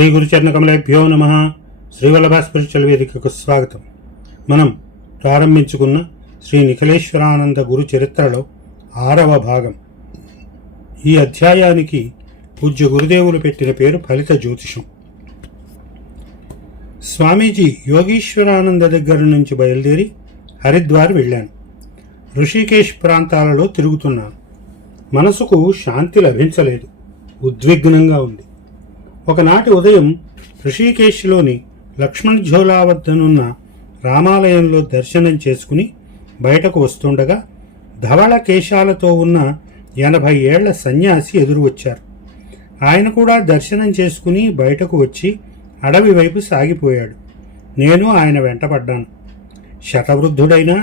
శ్రీ గురుచరణకమలేభ్యో నమ. శ్రీవల్లభ స్పిరిచువల్ వేదికకు స్వాగతం. మనం ప్రారంభించుకున్న శ్రీ నిఖిలేశ్వరానంద గురు చరిత్రలో ఆరవ భాగం. ఈ అధ్యాయానికి పూజ్య గురుదేవులు పెట్టిన పేరు ఫలిత జ్యోతిషం. స్వామీజీ యోగీశ్వరానంద దగ్గర నుంచి బయలుదేరి హరిద్వార్ వెళ్ళాను. ఋషికేశ్ ప్రాంతాలలో తిరుగుతున్నాను. మనసుకు శాంతి లభించలేదు. ఉద్విగ్నంగా ఉంది. ఒకనాటి ఉదయం ఋషికేశ్లోని లక్ష్మణ్ ఝోలా వద్దనున్న రామాలయంలో దర్శనం చేసుకుని బయటకు వస్తుండగా ధవళ కేశాలతో ఉన్న ఎనభై ఏళ్ళ సన్యాసి ఎదురు వచ్చారు ఆయన కూడా దర్శనం చేసుకుని బయటకు వచ్చి అడవి వైపు సాగిపోయాడు. నేను ఆయన వెంటపడ్డాను శతవృద్ధుడైనా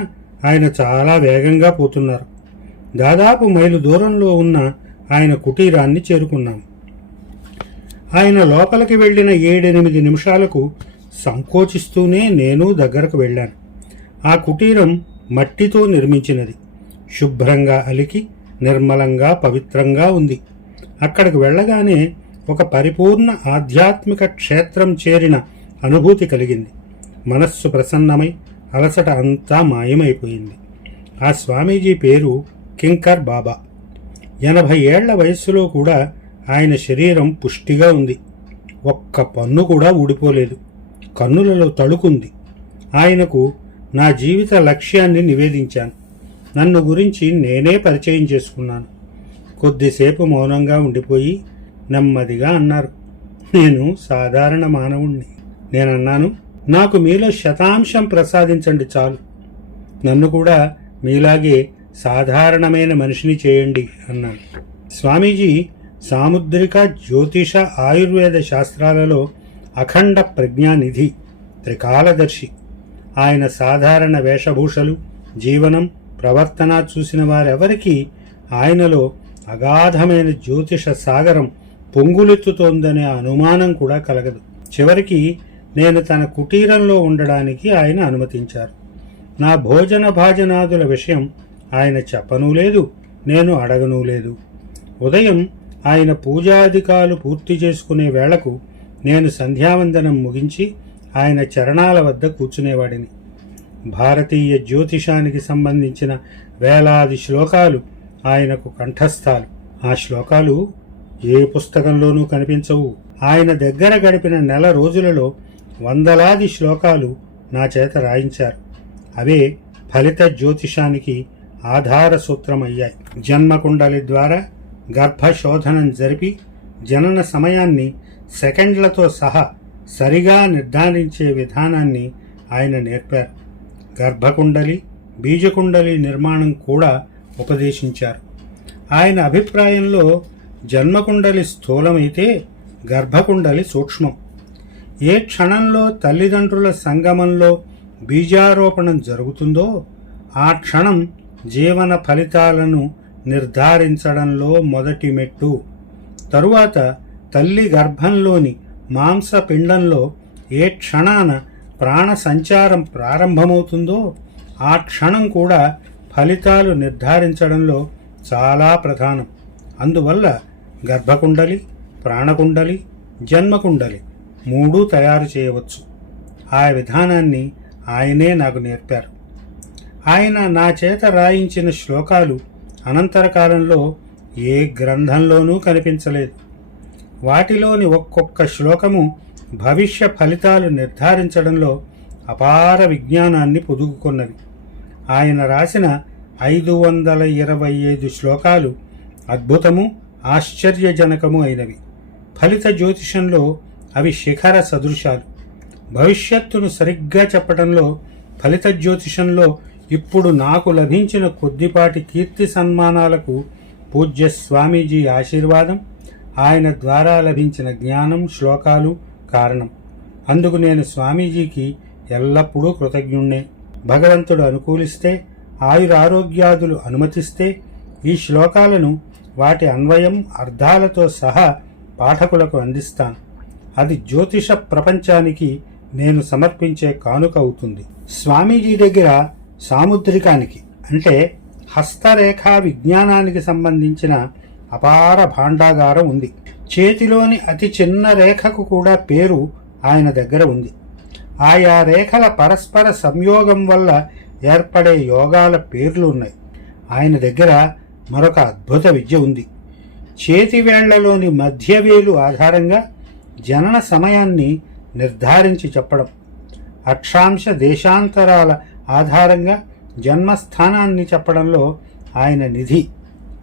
ఆయన చాలా వేగంగా పోతున్నారు. దాదాపు మైలు దూరంలో ఉన్న ఆయన కుటీరాన్ని చేరుకున్నాం. ఆయన లోపలికి వెళ్ళిన ఏడెనిమిది నిమిషాలకు సంకోచిస్తూనే నేను దగ్గరకు వెళ్ళాను. ఆ కుటీరం మట్టితో నిర్మించినది. శుభ్రంగా అలికి నిర్మలంగా పవిత్రంగా ఉంది. అక్కడికి వెళ్ళగానే ఒక పరిపూర్ణ ఆధ్యాత్మిక క్షేత్రం చేరిన అనుభూతి కలిగింది. మనస్సు ప్రసన్నమై అలసట అంతా మాయమైపోయింది. ఆ స్వామీజీ పేరు కింకర్ బాబా. ఎనభై ఏళ్ళ వయస్సులో కూడా ఆయన శరీరం పుష్టిగా ఉంది. ఒక్క పన్ను కూడా ఊడిపోలేదు. కన్నులలో తళుకుంది. ఆయనకు నా జీవిత లక్ష్యాన్ని నివేదించాను. నన్ను గురించి నేనే పరిచయం చేసుకున్నాను. కొద్దిసేపు మౌనంగా ఉండిపోయి నెమ్మదిగా అన్నారు. నేను సాధారణ మానవుణ్ణి. నేనన్నాను నాకు మీలో శతాంశం ప్రసాదించండి చాలు. నన్ను కూడా మీలాగే సాధారణమైన మనిషిని చేయండి అన్నాను స్వామీజీ సాముద్రిక జ్యోతిష ఆయుర్వేద శాస్త్రాలలో అఖండ ప్రజ్ఞానిధి త్రికాలదర్శి. ఆయన సాధారణ వేషభూషలు జీవనం ప్రవర్తన చూసిన వారెవరికీ ఆయనలో అగాధమైన జ్యోతిష సాగరం పొంగులెత్తుతోందనే అనుమానం కూడా కలగదు. చివరికి నేను తన కుటీరంలో ఉండడానికి ఆయన అనుమతించారు. నా భోజన భాజనాదుల విషయం ఆయన చెప్పనూ లేదు నేను అడగనూ లేదు. ఉదయం ఆయన పూజాధికాలు పూర్తి చేసుకునే వేళకు నేను సంధ్యావందనం ముగించి ఆయన చరణాల వద్ద కూర్చునేవాడిని. భారతీయ జ్యోతిషానికి సంబంధించిన వేలాది శ్లోకాలు ఆయనకు కంఠస్థాలు. ఆ శ్లోకాలు ఏ పుస్తకంలోనూ కనిపించవు. ఆయన దగ్గర గడిపిన నెల రోజులలో వందలాది శ్లోకాలు నా చేత రాయించారు. అవే ఫలిత జ్యోతిషానికి ఆధార సూత్రమయ్యాయి. జన్మకుండలి ద్వారా గర్భశోధనం జరిపి జనన సమయాన్ని సెకండ్లతో సహా సరిగా నిర్ధారించే విధానాన్ని ఆయన నేర్పారు. గర్భకుండలి బీజకుండలి నిర్మాణం కూడా ఉపదేశించారు. ఆయన అభిప్రాయంలో జన్మకుండలి స్థూలమైతే గర్భకుండలి సూక్ష్మం. ఏ క్షణంలో తల్లిదండ్రుల సంగమంలో బీజారోపణం జరుగుతుందో ఆ క్షణం జీవన ఫలితాలను నిర్ధారించడంలో మొదటి మెట్టు. తరువాత తల్లి గర్భంలోని మాంసపిండంలో ఏ క్షణాన ప్రాణ సంచారం ప్రారంభమవుతుందో ఆ క్షణం కూడా ఫలితాలు నిర్ధారించడంలో చాలా ప్రధానం. అందువల్ల గర్భకుండలి ప్రాణకుండలి జన్మకుండలి మూడూ తయారు చేయవచ్చు. ఆ విధానాన్ని ఆయనే నాకు నేర్పారు. ఆయన నా చేత రాయించిన శ్లోకాలు అనంతర కాలంలో ఏ గ్రంథంలోనూ కనిపించలేదు. వాటిలోని ఒక్కొక్క శ్లోకము భవిష్య ఫలితాలు నిర్ధారించడంలో అపార విజ్ఞానాన్ని పొదుగుకున్నవి ఆయన రాసిన ఐదు వందల ఇరవై ఐదు శ్లోకాలు అద్భుతము ఆశ్చర్యజనకము అయినవి. ఫలిత జ్యోతిషంలో అవి శిఖర సదృశాలు. భవిష్యత్తును సరిగ్గా చెప్పడంలో ఫలిత జ్యోతిషంలో ఇప్పుడు నాకు లభించిన కొద్దిపాటి కీర్తి సన్మానాలకు పూజ్య స్వామీజీ ఆశీర్వాదం ఆయన ద్వారా లభించిన జ్ఞానం శ్లోకాలు కారణం. అందుకు నేను స్వామీజీకి ఎల్లప్పుడూ కృతజ్ఞుణ్ణే. భగవంతుడు అనుకూలిస్తే ఆయురారోగ్యాదులు అనుమతిస్తే ఈ శ్లోకాలను వాటి అన్వయం అర్థాలతో సహా పాఠకులకు అందిస్తాను. అది జ్యోతిష ప్రపంచానికి నేను సమర్పించే కానుక అవుతుంది. స్వామీజీ దగ్గర సాముద్రికానికి అంటే హస్తరేఖా విజ్ఞానానికి సంబంధించిన అపార భాండాగారం ఉంది. చేతిలోని అతి చిన్న రేఖకు కూడా పేరు ఆయన దగ్గర ఉంది. ఆయా రేఖల పరస్పర సంయోగం వల్ల ఏర్పడే యోగాల పేర్లు ఉన్నాయి. ఆయన దగ్గర మరొక అద్భుత విద్య ఉంది. చేతివేళ్ళలోని మధ్యవేలు ఆధారంగా జనన సమయాన్ని నిర్ధారించి చెప్పడం అక్షాంశ దేశాంతరాల ఆధారంగా జన్మస్థానాన్ని చెప్పడంలో ఆయన నిధి.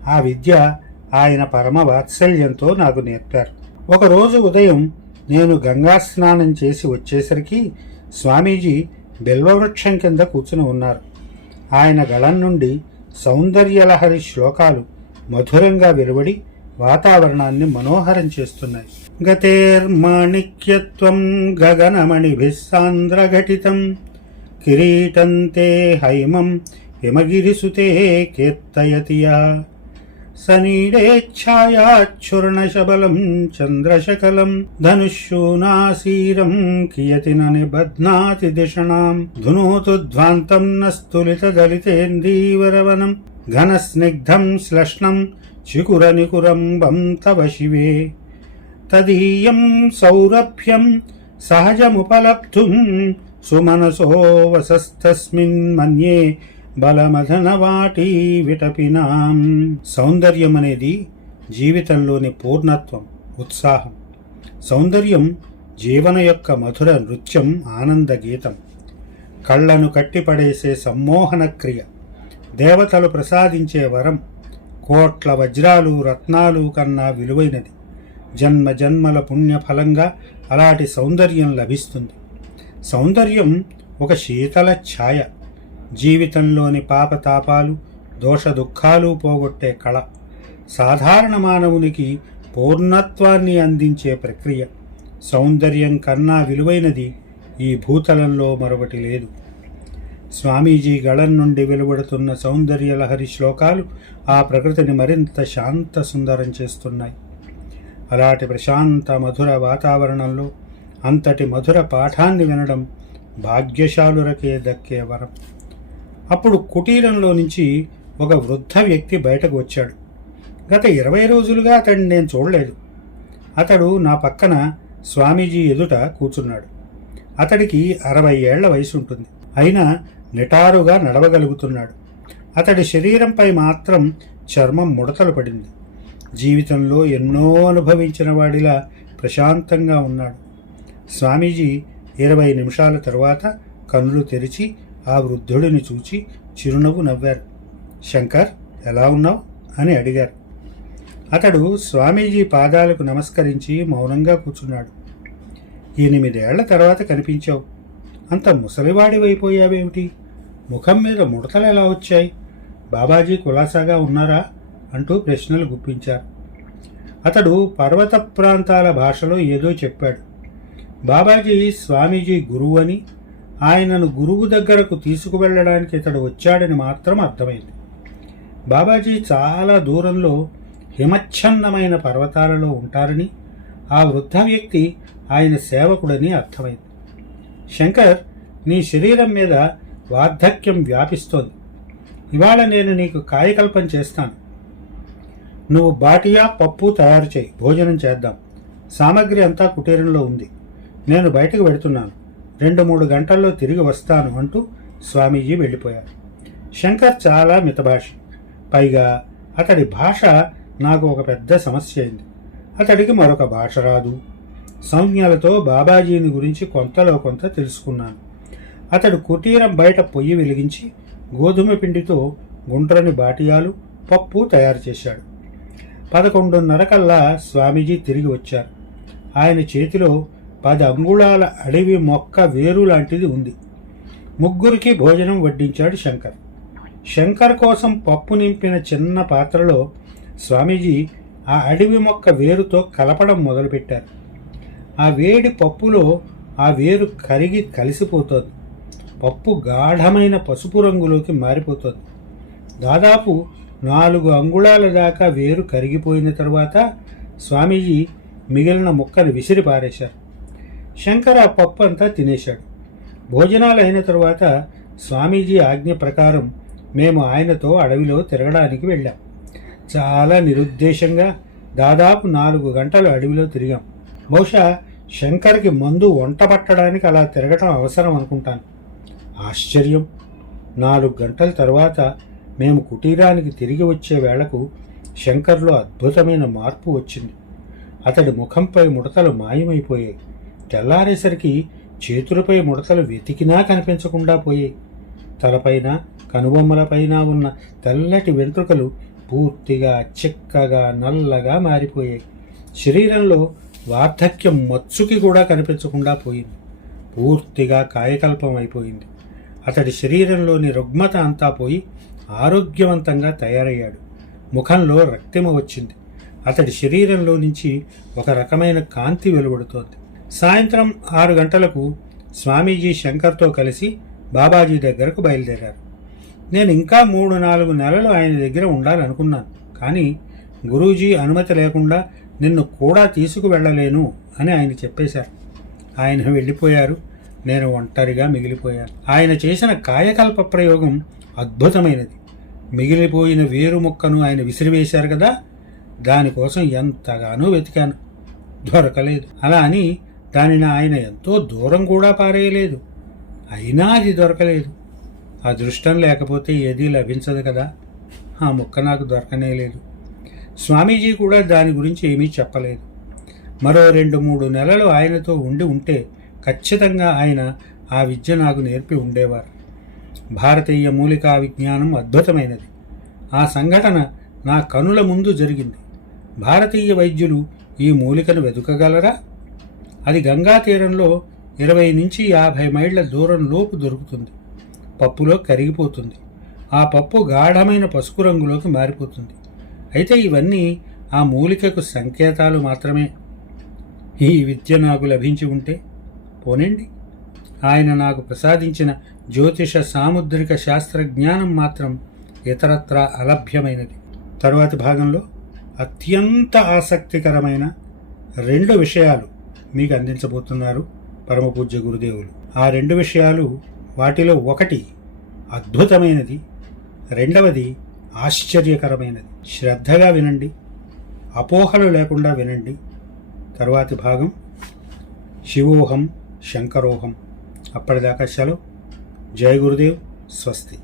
ఆ విద్య ఆయన పరమ వాత్సల్యంతో నాకు నేర్పారు. ఒకరోజు ఉదయం నేను గంగా స్నానం చేసి వచ్చేసరికి స్వామీజీ బిల్వవృక్షం కింద కూర్చుని ఉన్నారు. ఆయన గళం నుండి సౌందర్యలహరి శ్లోకాలు మధురంగా వెలువడి వాతావరణాన్ని మనోహరం చేస్తున్నాయి. గతేర్మాణిక్యత్వం గగనమణిభిస్సాంద్రఘటితం किरीटन्ते हैमं हिमगिरिसुते कीर्तयति या। सनीडेच्छायाच्छूर्णशबलं चन्द्रशकलं धनुःशूनासीरं कियति न निबध्नाति दिषणाम् धुनोतु ध्वान्तं न स्तुलितदलितेन्दीवरवनं घनस्निग्धं श्लष्णं चिकुरनिकुरम्बं तव शिवे। तदीयं सौरभ्यं सहजमुपलब्धुम् వసస్తస్మిన్ మన్యే బలమధనవాటి విటపినాం సౌందర్యం అనేది జీవితంలోని పూర్ణత్వం ఉత్సాహం సౌందర్యం జీవన యొక్క మధుర నృత్యం ఆనంద గీతం కళ్ళను కట్టిపడేసే సమ్మోహన క్రియ దేవతలు ప్రసాదించే వరం కోట్ల వజ్రాలు రత్నాలు కన్నా విలువైనది. జన్మ జన్మల పుణ్యఫలంగా అలాంటి సౌందర్యం లభిస్తుంది. సౌందర్యం ఒక శీతల ఛాయ. జీవితంలోని పాపతాపాలు దోష దుఃఖాలు పోగొట్టే కళ. సాధారణ మానవునికి పూర్ణత్వాన్ని అందించే ప్రక్రియ. సౌందర్యం కన్నా విలువైనది ఈ భూతలంలో మరొకటి లేదు. స్వామీజీ గళం నుండి వెలువడుతున్న సౌందర్యలహరి శ్లోకాలు ఆ ప్రకృతిని మరింత శాంత సుందరం చేస్తున్నాయి. అలాంటి ప్రశాంత మధుర వాతావరణంలో అంతటి మధుర పాఠాన్ని వినడం భాగ్యశాలురకే దక్కే వరం. అప్పుడు కుటీరంలో నుంచి ఒక వృద్ధ వ్యక్తి బయటకు వచ్చాడు. గత ఇరవై రోజులుగా అతడిని నేను చూడలేదు. అతడు నా పక్కన స్వామీజీ ఎదుట కూర్చున్నాడు. అతడికి అరవై ఏళ్ళ వయసు ఉంటుంది అయినా నిటారుగా నడవగలుగుతున్నాడు. అతడి శరీరంపై మాత్రం చర్మం ముడతలు పడింది. జీవితంలో ఎన్నో అనుభవించిన వాడిలా ప్రశాంతంగా ఉన్నాడు. స్వామీజీ ఇరవై నిమిషాల తరువాత కన్నులు తెరిచి ఆ వృద్ధుడిని చూచి చిరునవ్వు నవ్వారు. శంకర్ ఎలా ఉన్నావు? అని అడిగారు. అతడు స్వామీజీ పాదాలకు నమస్కరించి మౌనంగా కూర్చున్నాడు. ఎనిమిదేళ్ళ తర్వాత కనిపించావు. అంత ముసలివాడివైపోయావేమిటి? ముఖం మీద ముడతలు ఎలా వచ్చాయి? బాబాజీ కులాసాగా ఉన్నారా? అంటూ ప్రశ్నలు గుప్పించారు. అతడు పర్వత ప్రాంతాల భాషలో ఏదో చెప్పాడు. బాబాజీ స్వామీజీ గురువు అని ఆయనను గురువు దగ్గరకు తీసుకువెళ్ళడానికి ఇతడు వచ్చాడని మాత్రం అర్థమైంది. బాబాజీ చాలా దూరంలో హిమచ్ఛన్నమైన పర్వతాలలో ఉంటారని ఆ వృద్ధ వ్యక్తి ఆయన సేవకుడని అర్థమైంది. శంకర్ నీ శరీరం మీద వార్ధక్యం వ్యాపిస్తోంది. ఇవాళ నేను నీకు కాయకల్పం చేస్తాను. నువ్వు బాటియా పప్పు తయారు చేయి. భోజనం చేద్దాం. సామగ్రి అంతా కుటీరంలో ఉంది. నేను బయటకు వెడుతున్నాను. రెండు మూడు గంటల్లో తిరిగి వస్తాను అంటూ స్వామీజీ వెళ్ళిపోయారు. శంకర్ చాలా మితభాష. పైగా అతడి భాష నాకు ఒక పెద్ద సమస్య అయింది. అతడికి మరొక భాష రాదు. సంజ్ఞలతో బాబాజీని గురించి కొంతలో కొంత తెలుసుకున్నాను. అతడు కుటీరం బయట పొయ్యి వెలిగించి గోధుమ పిండితో గుండ్రని బాటియాలు పప్పు తయారు చేశాడు. పదకొండున్నర కల్లా స్వామీజీ తిరిగి వచ్చారు. ఆయన చేతిలో పది అంగుళాల అడవి మొక్క వేరు లాంటిది ఉంది. ముగ్గురికి భోజనం వడ్డించాడు శంకర్. శంకర్ కోసం పప్పు నింపిన చిన్న పాత్రలో స్వామీజీ ఆ అడవి మొక్క వేరుతో కలపడం మొదలుపెట్టారు. ఆ వేడి పప్పులో ఆ వేరు కరిగి కలిసిపోతుంది. పప్పు గాఢమైన పసుపు రంగులోకి మారిపోతుంది. దాదాపు నాలుగు అంగుళాల దాకా వేరు కరిగిపోయిన తర్వాత స్వామీజీ మిగిలిన ముక్కను విసిరి పారేశారు శంకర్ ఆ పప్పు అంతా తినేశాడు. భోజనాలు అయిన తరువాత స్వామీజీ ఆజ్ఞ ప్రకారం మేము ఆయనతో అడవిలో తిరగడానికి వెళ్ళాం. చాలా నిరుద్దేశంగా దాదాపు నాలుగు గంటలు అడవిలో తిరిగాం. బహుశా శంకర్కి మందు వంట పట్టడానికి అలా తిరగటం అవసరం అనుకుంటాను. ఆశ్చర్యం! నాలుగు గంటల తర్వాత మేము కుటీరానికి తిరిగి వచ్చే వేళకు శంకర్లో అద్భుతమైన మార్పు వచ్చింది. అతడి ముఖంపై ముడతలు మాయమైపోయాయి. తెల్లారేసరికి చేతులపై ముడతలు వెతికినా కనిపించకుండా పోయాయి. తలపైన కనుబొమ్మలపైన ఉన్న తెల్లటి వెంట్రుకలు పూర్తిగా చిక్కగా నల్లగా మారిపోయాయి. శరీరంలో వార్ధక్యం మచ్చుకి కూడా కనిపించకుండా పోయింది. పూర్తిగా కాయకల్పం అయిపోయింది. అతడి శరీరంలోని రుగ్మత అంతా పోయి ఆరోగ్యవంతంగా తయారయ్యాడు. ముఖంలో రక్తిమ వచ్చింది. అతడి శరీరంలో నుంచి ఒక రకమైన కాంతి వెలువడుతోంది. సాయంత్రం ఆరు గంటలకు స్వామీజీ శంకర్తో కలిసి బాబాజీ దగ్గరకు బయలుదేరారు. నేను ఇంకా మూడు నాలుగు నెలలు ఆయన దగ్గర ఉండాలనుకున్నాను. కానీ గురూజీ అనుమతి లేకుండా నిన్ను కూడా తీసుకువెళ్ళలేను అని ఆయన చెప్పేశారు. ఆయన వెళ్ళిపోయారు. నేను ఒంటరిగా మిగిలిపోయాను. ఆయన చేసిన కాయకల్ప ప్రయోగం అద్భుతమైనది. మిగిలిపోయిన వేరు ముక్కను ఆయన విసిరివేశారు కదా? దానికోసం ఎంతగానో వెతికాను. దొరకలేదు. అలా అని దానిని ఆయన ఎంతో దూరం కూడా పారేయలేదు. అయినా అది దొరకలేదు. అదృష్టం లేకపోతే ఏదీ లభించదు కదా. ఆ ముక్క నాకు దొరకనే లేదు. స్వామీజీ కూడా దాని గురించి ఏమీ చెప్పలేదు. మరో రెండు మూడు నెలలు ఆయనతో ఉండి ఉంటే ఖచ్చితంగా ఆయన ఆ విద్య నాకు నేర్పి ఉండేవారు. భారతీయ మూలికా విజ్ఞానం అద్భుతమైనది. ఆ సంఘటన నా కనుల ముందు జరిగింది. భారతీయ వైద్యులు ఈ మూలికను వెతుకగలరా అది గంగా తీరంలో ఇరవై నుంచి యాభై మైళ్ళ దూరం లోపు దొరుకుతుంది. పప్పులో కరిగిపోతుంది. ఆ పప్పు గాఢమైన పసుపు రంగులోకి మారిపోతుంది. అయితే ఇవన్నీ ఆ మూలికకు సంకేతాలు మాత్రమే. ఈ విద్య నాకు లభించి ఉంటే పోనండి. ఆయన నాకు ప్రసాదించిన జ్యోతిష సాముద్రిక శాస్త్ర జ్ఞానం మాత్రం ఇతరత్రా అలభ్యమైనది. తరువాతి భాగంలో అత్యంత ఆసక్తికరమైన రెండు విషయాలు. మీకు అందించబోతున్నారు పరమపూజ్య గురుదేవులు. ఆ రెండు విషయాలు వాటిలో ఒకటి అద్భుతమైనది రెండవది ఆశ్చర్యకరమైనది. శ్రద్ధగా వినండి అపోహలు లేకుండా వినండి. తరువాతి భాగం శివోహం శంకరోహం. అప్పటిదాకా సెలవు. జయ గురుదేవ్ స్వస్తి.